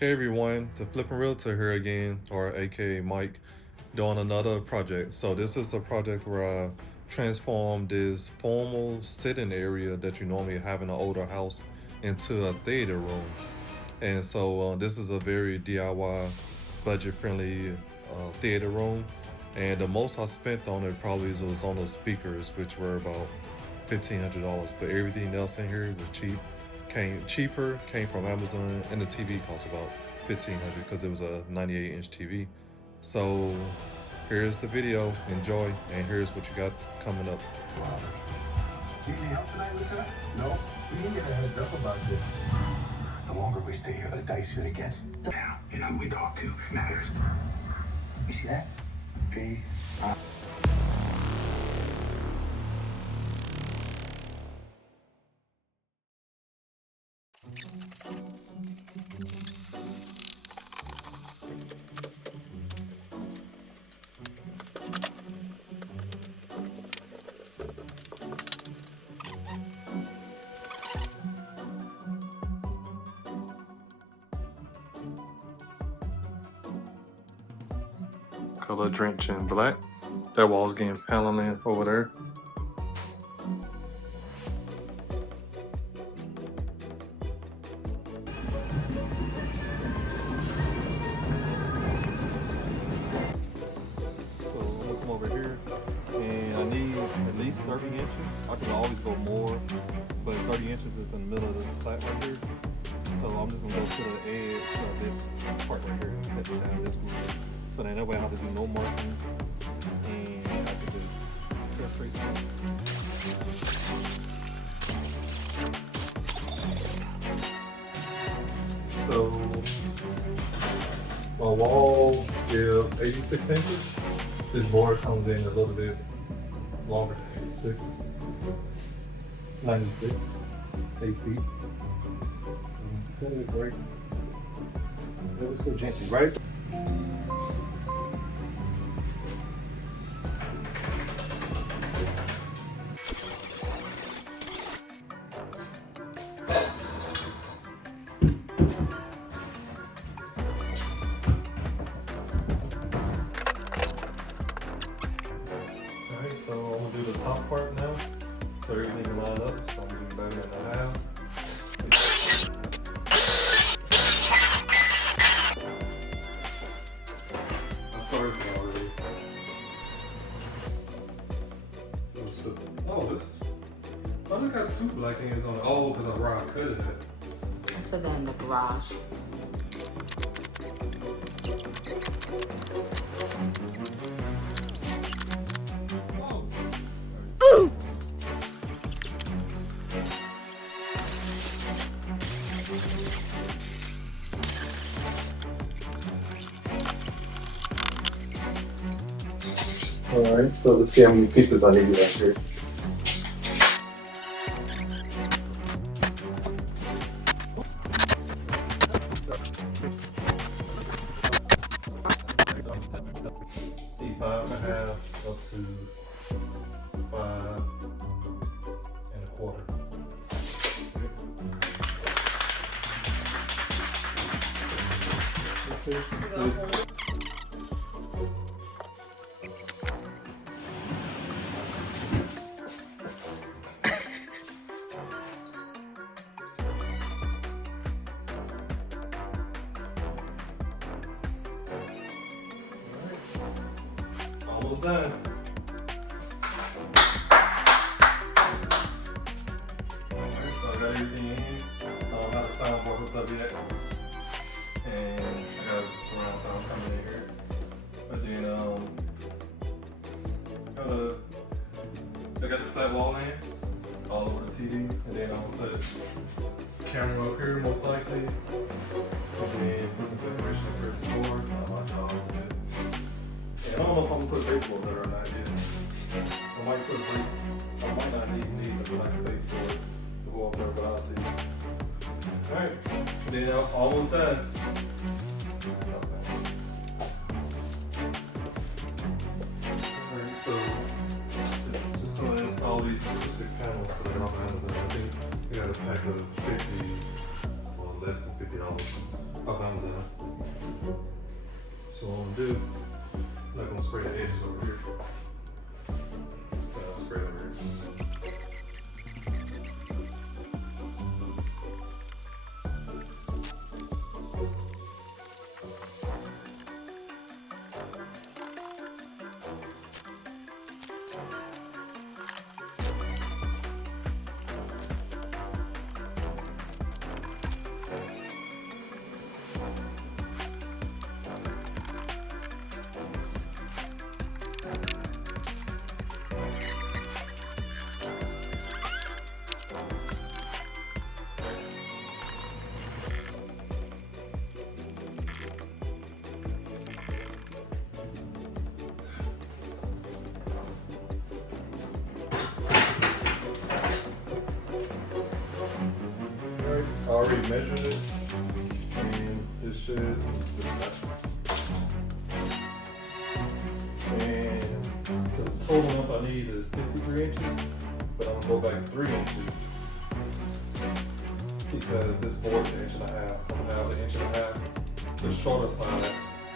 Hey everyone, the Flipping Realtor here again, or aka Mike, doing another project. So this is a project where I transform this formal sitting area that you normally have in an older house into a theater room. And so this is a very DIY, budget-friendly theater room. And the most I spent on it probably was on the speakers, which were about $1,500. But everything else in here was cheaper, came from Amazon, and the TV cost about $1,500 because it was a 98-inch TV. So here's the video. Enjoy, and here's what you got coming up. You need help tonight, Lieutenant? No, we didn't get a heads up about this. The longer we stay here, the dicier it gets. Now, and who we talk to matters. You see that? P. Color drenched in black. That wall's getting paneling over there. So I'm gonna come over here, and I need at least 30 inches. I can always go more, but 30 inches is in the middle of the site right here. So I'm just gonna go to the edge of this part right here and cut it down this groove. So then that way I have to do no markings, and I can just cut straight down. So my wall is 86 inches. This board comes in a little bit longer than 86. 96, 8 feet. Cut it right. Ever so gently, right? Alright, so I'm gonna do the top part now. So everything can line up. So I'm gonna do better than I have. Already. So oh, this. I only got 2 black ends on it. Oh, because of where I cut it at. I said that in the garage. Oh. Ooh! Alright, so let's see how many pieces I need right here. See, 5.5 up to 5 and a quarter. Almost done. Alright, so I got everything in here. I don't have the soundboard hooked up yet. And I got surround sound coming in here. But then, I got the side wall in, all over the TV. And then I'm gonna put camera up here most likely. And then put some decoration up here at the door. My dog a bit. And I don't know if I'm gonna put baseball there or not yet. I might not need like a baseboard to go up there, but I'll see. Alright, then I'm almost done. Alright, so just gonna install these acoustic panels that are off Amazon. I think we got a pack of 50, well less than $50. thumbs in it. So what I'm gonna do, I'm not gonna spray the edges over here. Spray over here. I already measured it, and it should just match. And the total length I need is 63 inches, but I'm gonna go back 3 inches because this board's an inch and a half. I'm gonna have an inch and a half. The shorter sides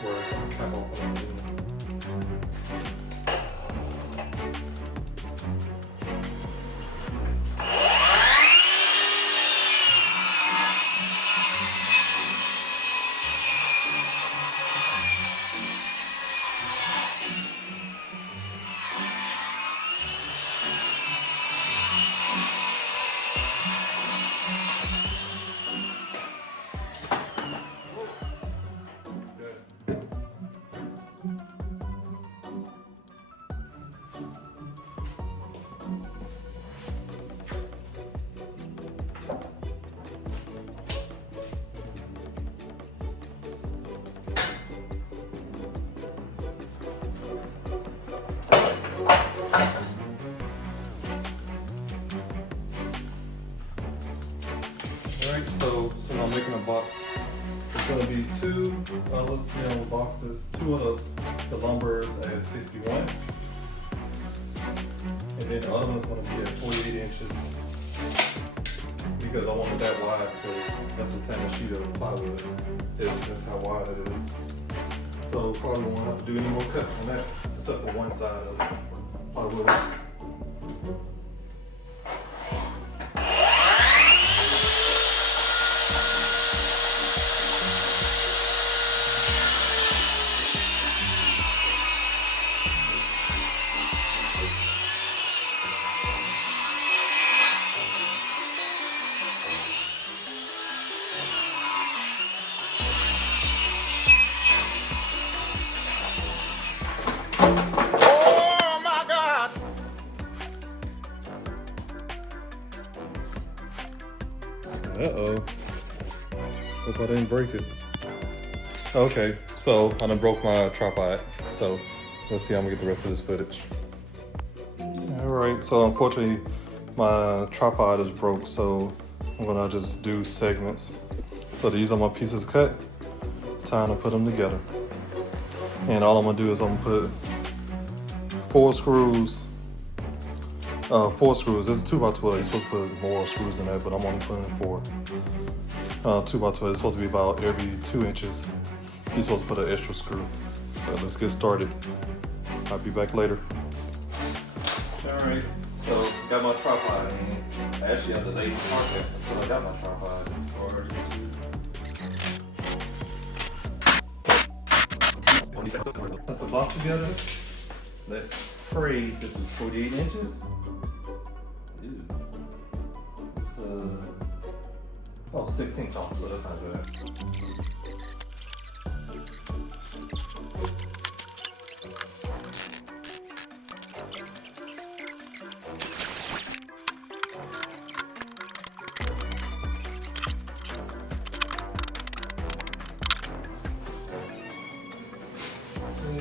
where it's gonna cap off on the end. Alright, so I'm making a box. It's going to be two boxes, two of the lumbers at 61. And then the other one's going to be at 48 inches. Because I want it that wide because that's the standard sheet of plywood. That's how wide it is. So probably won't have to do any more cuts on that, except for one side of it. Plywood. Uh-oh. Hope I didn't break it. Okay, so I done broke my tripod. So let's see how I'm gonna get the rest of this footage. Alright, so unfortunately my tripod is broke, so I'm gonna just do segments. So these are my pieces cut. Time to put them together. And all I'm gonna do is I'm gonna put 4 screws. 4 screws. This is 2x12. You're supposed to put more screws in that, but I'm only putting 4. 2x12 is supposed to be about every 2 inches. You're supposed to put an extra screw. But let's get started. I'll be back later. Alright, so got my tripod in. I actually had the lazy market, so I got my tripod already. Put the box together. Let's pray this is 48 inches. Ew. It's 16 off, so that's not good.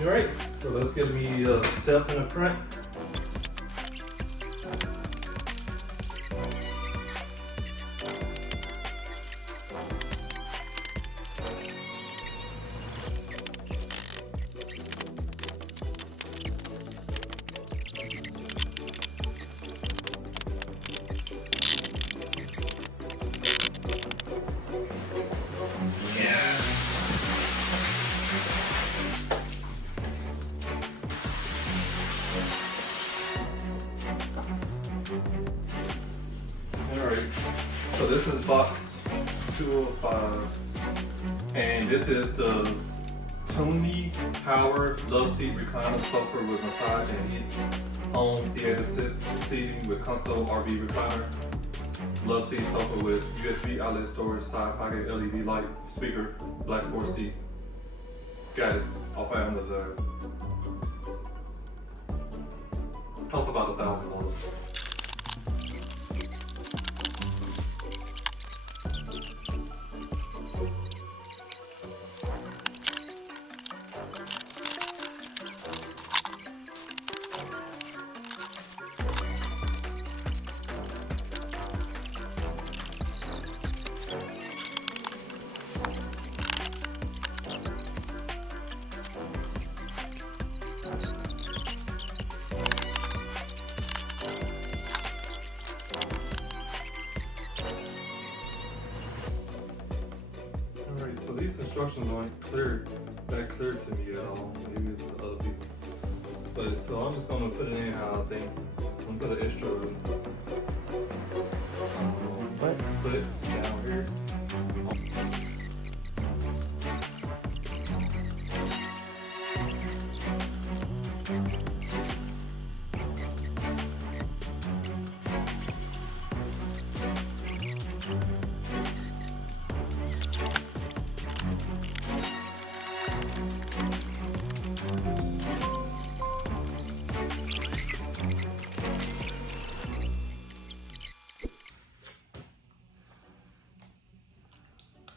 Alright, so let's get me a step in the front. Yeah. this is box 205, and this is the Tony Power Love Seat Recliner Sofa with massage and heat home theater seating with console RV recliner. Love seat sofa with USB outlet storage, side pocket, LED light, speaker, black 4-seat. Got it off of Amazon. Costs about $1,000. So these instructions aren't that clear to me at all. Maybe it's to other people. But so I'm just gonna put it in how I think. I'm gonna put an extra foot down here.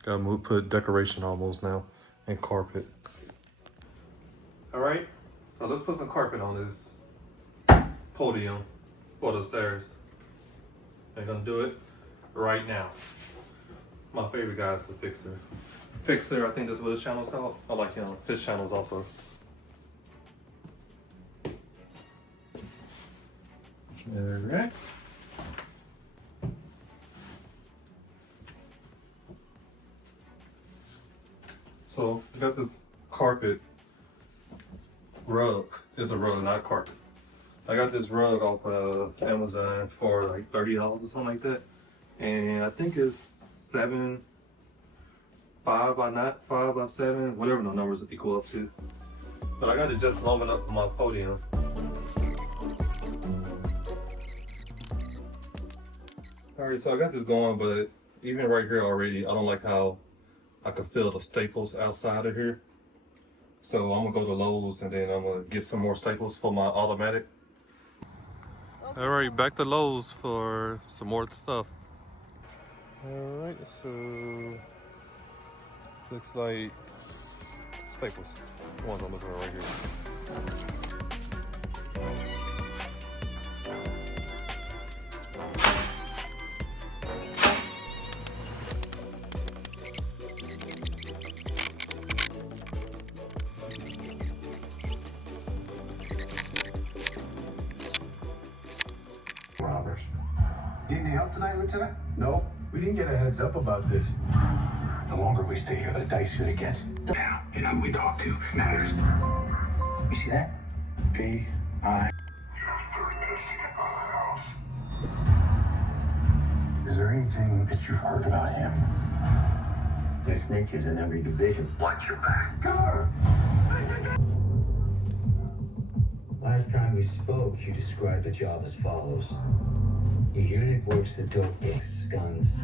Gotta put decoration almost now and carpet. All right, so let's put some carpet on this podium for the stairs. I'm gonna do it right now. My favorite guy is the Fixer. Fixer, I think that's what his channel's called. I like him. His channel's also. All right. So I got this carpet rug. It's a rug, not carpet. I got this rug off of Amazon for like $30 or something like that. And I think it's 5 by 7, whatever the numbers equal up to. But I got it just long enough for my podium. Alright, so I got this going, but even right here already, I don't like how I can feel the staples outside of here. So I'm gonna go to Lowe's and then I'm gonna get some more staples for my automatic. All right, back to Lowe's for some more stuff. All right, so looks like staples. The ones I'm looking at right here. Robbers. Need any help tonight, Lieutenant? No, we didn't get a heads up about this. The longer we stay here, the dicier it gets. Now, and who we talk to matters. You see that? P.I. Is there anything that you've heard about him? There's snitches in every division. Watch your back. Cover! Last time we spoke, you described the job as follows. Your unit works the dope gigs, guns,